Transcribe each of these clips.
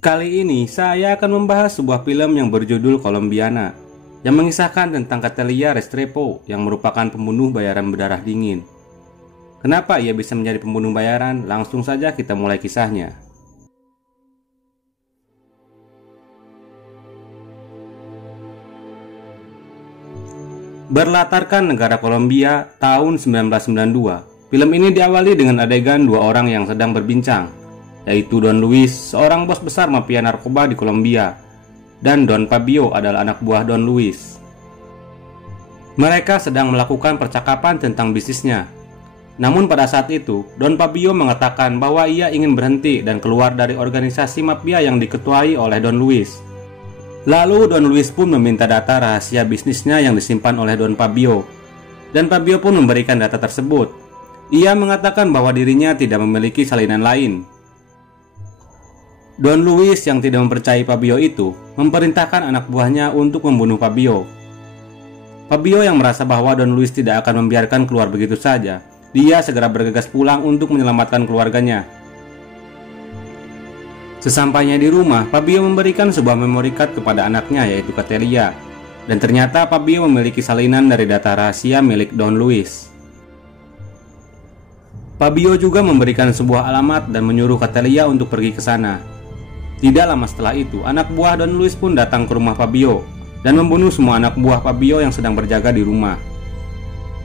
Kali ini saya akan membahas sebuah film yang berjudul Colombiana, yang mengisahkan tentang Catelia Restrepo yang merupakan pembunuh bayaran berdarah dingin. Kenapa ia bisa menjadi pembunuh bayaran? Langsung saja kita mulai kisahnya. Berlatarkan negara Kolombia tahun 1992, film ini diawali dengan adegan dua orang yang sedang berbincang, yaitu Don Luis, seorang bos besar mafia narkoba di Kolombia, dan Don Fabio adalah anak buah Don Luis. Mereka sedang melakukan percakapan tentang bisnisnya. Namun pada saat itu, Don Fabio mengatakan bahwa ia ingin berhenti dan keluar dari organisasi mafia yang diketuai oleh Don Luis. Lalu Don Luis pun meminta data rahasia bisnisnya yang disimpan oleh Don Fabio, dan Fabio pun memberikan data tersebut. Ia mengatakan bahwa dirinya tidak memiliki salinan lain. Don Luis yang tidak mempercayai Fabio itu memerintahkan anak buahnya untuk membunuh Fabio. Fabio yang merasa bahwa Don Luis tidak akan membiarkan keluar begitu saja, dia segera bergegas pulang untuk menyelamatkan keluarganya. Sesampainya di rumah, Fabio memberikan sebuah memory card kepada anaknya, yaitu Catelia, dan ternyata Fabio memiliki salinan dari data rahasia milik Don Luis. Fabio juga memberikan sebuah alamat dan menyuruh Catelia untuk pergi ke sana. Tidak lama setelah itu, anak buah Don Luis pun datang ke rumah Fabio dan membunuh semua anak buah Fabio yang sedang berjaga di rumah.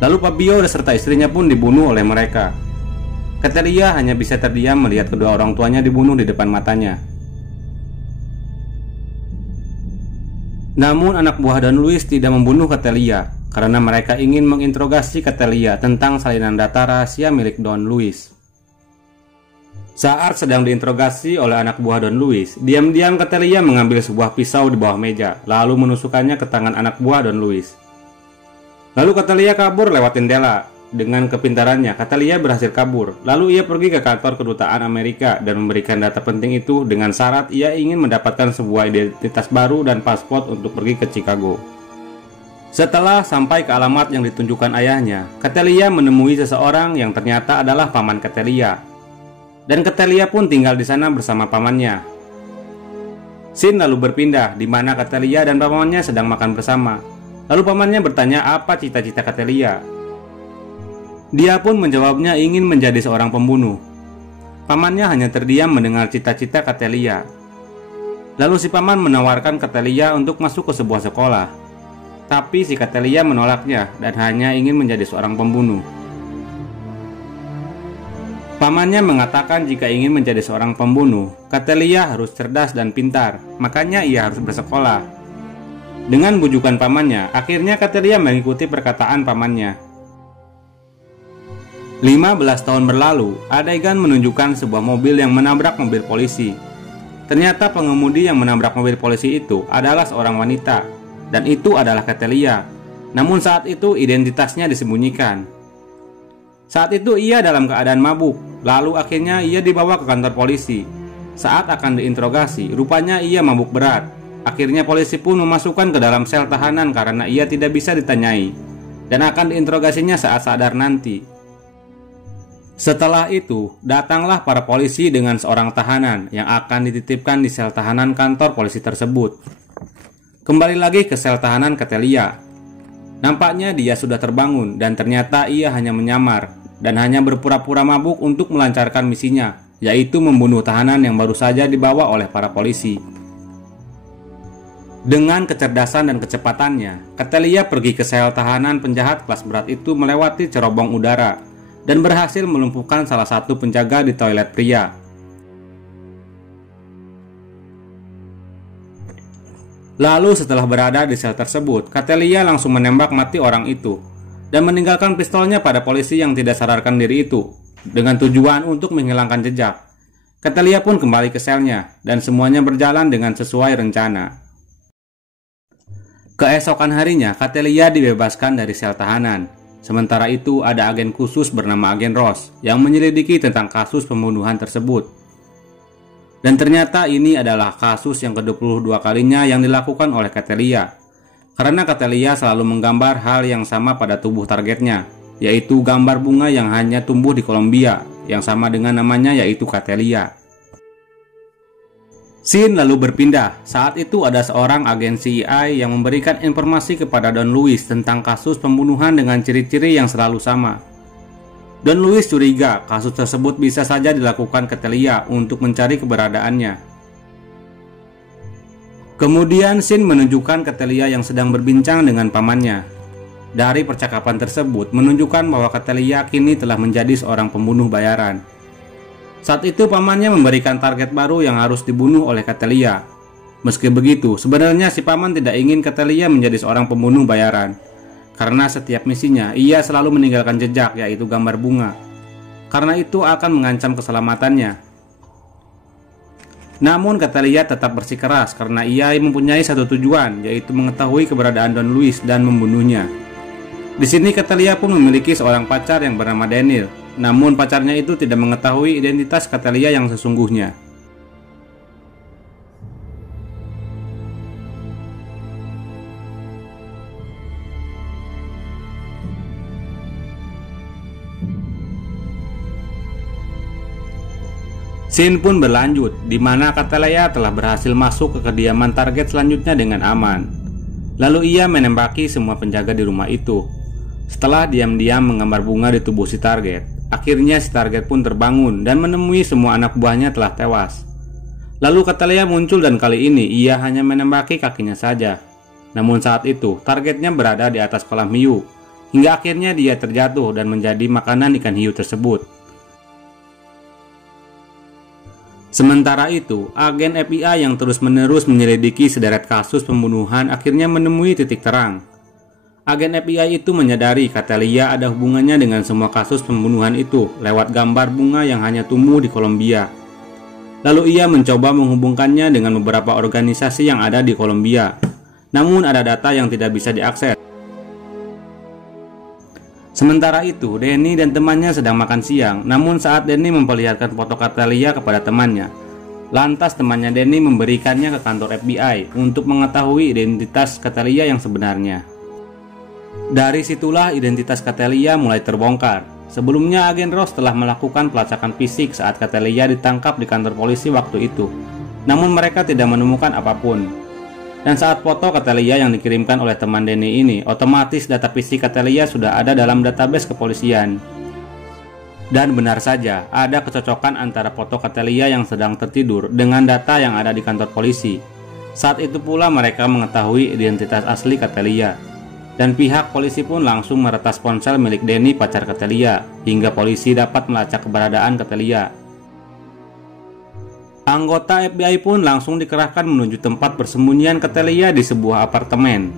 Lalu Fabio beserta istrinya pun dibunuh oleh mereka. Catelia hanya bisa terdiam melihat kedua orang tuanya dibunuh di depan matanya. Namun anak buah Don Luis tidak membunuh Catelia karena mereka ingin menginterogasi Catelia tentang salinan data rahasia milik Don Luis. Saat sedang diinterogasi oleh anak buah Don Luis, diam-diam Catelia mengambil sebuah pisau di bawah meja, lalu menusukkannya ke tangan anak buah Don Luis. Lalu Catelia kabur lewat jendela. Dengan kepintarannya, Catelia berhasil kabur. Lalu ia pergi ke kantor kedutaan Amerika dan memberikan data penting itu dengan syarat ia ingin mendapatkan sebuah identitas baru dan paspor untuk pergi ke Chicago. Setelah sampai ke alamat yang ditunjukkan ayahnya, Catelia menemui seseorang yang ternyata adalah paman Catelia. Dan Catelia pun tinggal di sana bersama pamannya. Scene lalu berpindah di mana Catelia dan pamannya sedang makan bersama. Lalu pamannya bertanya apa cita-cita Catelia. Dia pun menjawabnya ingin menjadi seorang pembunuh. Pamannya hanya terdiam mendengar cita-cita Catelia. Lalu si paman menawarkan Catelia untuk masuk ke sebuah sekolah. Tapi si Catelia menolaknya dan hanya ingin menjadi seorang pembunuh. Pamannya mengatakan jika ingin menjadi seorang pembunuh, Catelia harus cerdas dan pintar, makanya ia harus bersekolah. Dengan bujukan pamannya, akhirnya Catelia mengikuti perkataan pamannya. 15 tahun berlalu, adegan menunjukkan sebuah mobil yang menabrak mobil polisi. Ternyata pengemudi yang menabrak mobil polisi itu adalah seorang wanita, dan itu adalah Catelia. Namun saat itu identitasnya disembunyikan. Saat itu ia dalam keadaan mabuk, lalu akhirnya ia dibawa ke kantor polisi. Saat akan diinterogasi, rupanya ia mabuk berat. Akhirnya polisi pun memasukkan ke dalam sel tahanan karena ia tidak bisa ditanyai, dan akan diinterogasinya saat sadar nanti. Setelah itu, datanglah para polisi dengan seorang tahanan yang akan dititipkan di sel tahanan kantor polisi tersebut. Kembali lagi ke sel tahanan Catelia. Nampaknya dia sudah terbangun dan ternyata ia hanya menyamar dan hanya berpura-pura mabuk untuk melancarkan misinya, yaitu membunuh tahanan yang baru saja dibawa oleh para polisi. Dengan kecerdasan dan kecepatannya, Catelia pergi ke sel tahanan penjahat kelas berat itu melewati cerobong udara dan berhasil melumpuhkan salah satu penjaga di toilet pria. Lalu setelah berada di sel tersebut, Catelia langsung menembak mati orang itu dan meninggalkan pistolnya pada polisi yang tidak sadarkan diri itu dengan tujuan untuk menghilangkan jejak. Catelia pun kembali ke selnya dan semuanya berjalan dengan sesuai rencana. Keesokan harinya, Catelia dibebaskan dari sel tahanan. Sementara itu ada agen khusus bernama agen Ross yang menyelidiki tentang kasus pembunuhan tersebut. Dan ternyata ini adalah kasus yang ke-22 kalinya yang dilakukan oleh Catelia. Karena Catelia selalu menggambar hal yang sama pada tubuh targetnya, yaitu gambar bunga yang hanya tumbuh di Kolombia, yang sama dengan namanya yaitu Catelia. Scene lalu berpindah. Saat itu ada seorang agen CIA yang memberikan informasi kepada Don Luis tentang kasus pembunuhan dengan ciri-ciri yang selalu sama. Don Luis curiga kasus tersebut bisa saja dilakukan Catelia untuk mencari keberadaannya. Kemudian scene menunjukkan Catelia yang sedang berbincang dengan pamannya. Dari percakapan tersebut menunjukkan bahwa Catelia kini telah menjadi seorang pembunuh bayaran. Saat itu pamannya memberikan target baru yang harus dibunuh oleh Catelia. Meski begitu, sebenarnya si paman tidak ingin Catelia menjadi seorang pembunuh bayaran. Karena setiap misinya, ia selalu meninggalkan jejak, yaitu gambar bunga. Karena itu akan mengancam keselamatannya. Namun Catelia tetap bersikeras karena ia mempunyai satu tujuan, yaitu mengetahui keberadaan Don Luis dan membunuhnya. Di sini Catelia pun memiliki seorang pacar yang bernama Daniel. Namun pacarnya itu tidak mengetahui identitas Catelia yang sesungguhnya. Scene pun berlanjut, di mana Catelia telah berhasil masuk ke kediaman target selanjutnya dengan aman. Lalu ia menembaki semua penjaga di rumah itu. Setelah diam-diam menggambar bunga di tubuh si target, akhirnya si target pun terbangun dan menemui semua anak buahnya telah tewas. Lalu Catelia muncul dan kali ini ia hanya menembaki kakinya saja. Namun saat itu targetnya berada di atas kolam hiu, hingga akhirnya dia terjatuh dan menjadi makanan ikan hiu tersebut. Sementara itu, agen FBI yang terus-menerus menyelidiki sederet kasus pembunuhan akhirnya menemui titik terang. Agen FBI itu menyadari Catelia ada hubungannya dengan semua kasus pembunuhan itu lewat gambar bunga yang hanya tumbuh di Kolombia. Lalu ia mencoba menghubungkannya dengan beberapa organisasi yang ada di Kolombia. Namun ada data yang tidak bisa diakses. Sementara itu, Denny dan temannya sedang makan siang. Namun saat Denny memperlihatkan foto Catelia kepada temannya, lantas temannya Denny memberikannya ke kantor FBI untuk mengetahui identitas Catelia yang sebenarnya. Dari situlah identitas Catelia mulai terbongkar. Sebelumnya agen Ross telah melakukan pelacakan fisik saat Catelia ditangkap di kantor polisi waktu itu. Namun mereka tidak menemukan apapun. Dan saat foto Catelia yang dikirimkan oleh teman Denny ini, otomatis data fisik Catelia sudah ada dalam database kepolisian. Dan benar saja, ada kecocokan antara foto Catelia yang sedang tertidur dengan data yang ada di kantor polisi. Saat itu pula mereka mengetahui identitas asli Catelia. Dan pihak polisi pun langsung meretas ponsel milik Denny pacar Catelia, hingga polisi dapat melacak keberadaan Catelia. Anggota FBI pun langsung dikerahkan menuju tempat persembunyian Catelia di sebuah apartemen.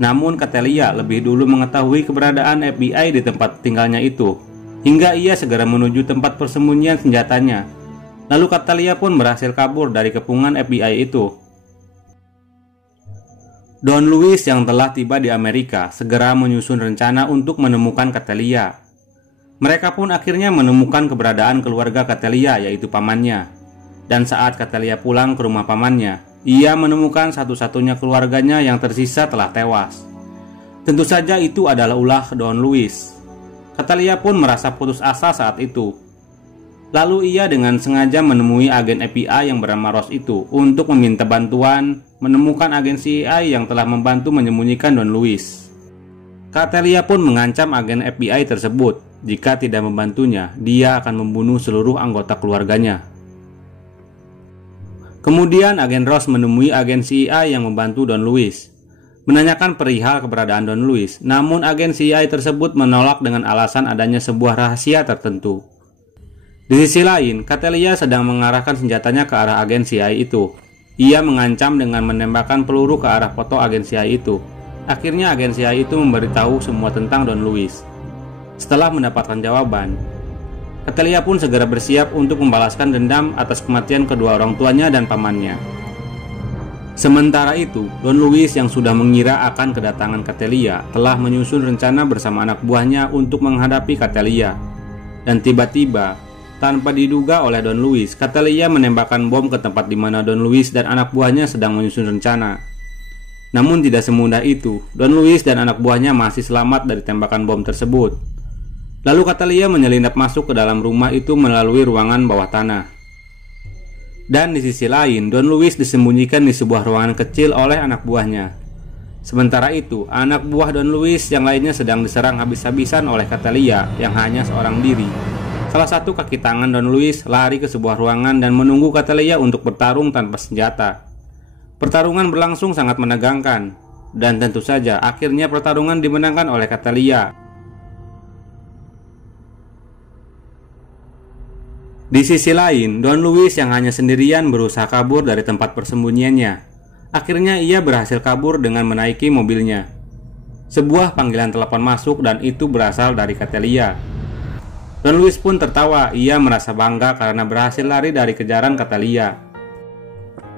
Namun Catelia lebih dulu mengetahui keberadaan FBI di tempat tinggalnya itu, hingga ia segera menuju tempat persembunyian senjatanya. Lalu Catelia pun berhasil kabur dari kepungan FBI itu. Don Luis yang telah tiba di Amerika segera menyusun rencana untuk menemukan Catelia. Mereka pun akhirnya menemukan keberadaan keluarga Catelia, yaitu pamannya. Dan saat Catelia pulang ke rumah pamannya, ia menemukan satu-satunya keluarganya yang tersisa telah tewas. Tentu saja itu adalah ulah Don Luis. Catelia pun merasa putus asa saat itu. Lalu ia dengan sengaja menemui agen FBI yang bernama Ross itu untuk meminta bantuan menemukan agen CIA yang telah membantu menyembunyikan Don Luis. Catelia pun mengancam agen FBI tersebut, jika tidak membantunya, dia akan membunuh seluruh anggota keluarganya. Kemudian agen Ross menemui agen CIA yang membantu Don Luis, menanyakan perihal keberadaan Don Luis, namun agen CIA tersebut menolak dengan alasan adanya sebuah rahasia tertentu. Di sisi lain, Catelia sedang mengarahkan senjatanya ke arah agen CIA itu. Ia mengancam dengan menembakkan peluru ke arah foto agen CIA itu. Akhirnya agen CIA itu memberitahu semua tentang Don Luis. Setelah mendapatkan jawaban, Catelia pun segera bersiap untuk membalaskan dendam atas kematian kedua orang tuanya dan pamannya. Sementara itu, Don Luis yang sudah mengira akan kedatangan Catelia telah menyusun rencana bersama anak buahnya untuk menghadapi Catelia. Dan tiba-tiba, tanpa diduga oleh Don Luis, Catelia menembakkan bom ke tempat di mana Don Luis dan anak buahnya sedang menyusun rencana. Namun tidak semudah itu, Don Luis dan anak buahnya masih selamat dari tembakan bom tersebut. Lalu Catelia menyelinap masuk ke dalam rumah itu melalui ruangan bawah tanah. Dan di sisi lain, Don Luis disembunyikan di sebuah ruangan kecil oleh anak buahnya. Sementara itu, anak buah Don Luis yang lainnya sedang diserang habis-habisan oleh Catalina yang hanya seorang diri. Salah satu kaki tangan Don Luis lari ke sebuah ruangan dan menunggu Catalina untuk bertarung tanpa senjata. Pertarungan berlangsung sangat menegangkan, dan tentu saja akhirnya pertarungan dimenangkan oleh Catalina. Di sisi lain, Don Luis yang hanya sendirian berusaha kabur dari tempat persembunyiannya. Akhirnya ia berhasil kabur dengan menaiki mobilnya. Sebuah panggilan telepon masuk dan itu berasal dari Catalina. Don Luis pun tertawa, ia merasa bangga karena berhasil lari dari kejaran Catalina.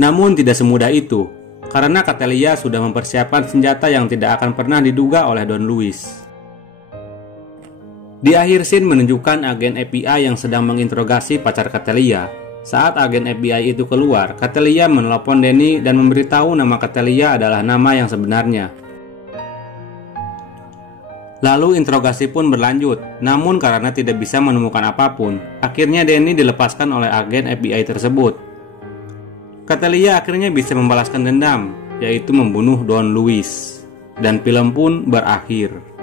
Namun tidak semudah itu, karena Catalina sudah mempersiapkan senjata yang tidak akan pernah diduga oleh Don Luis. Di akhir scene menunjukkan agen FBI yang sedang menginterogasi pacar Catalina. Saat agen FBI itu keluar, Catalina menelepon Danny dan memberitahu nama Catalina adalah nama yang sebenarnya. Lalu interogasi pun berlanjut, namun karena tidak bisa menemukan apapun, akhirnya Danny dilepaskan oleh agen FBI tersebut. Catalina akhirnya bisa membalaskan dendam, yaitu membunuh Don Luis, dan film pun berakhir.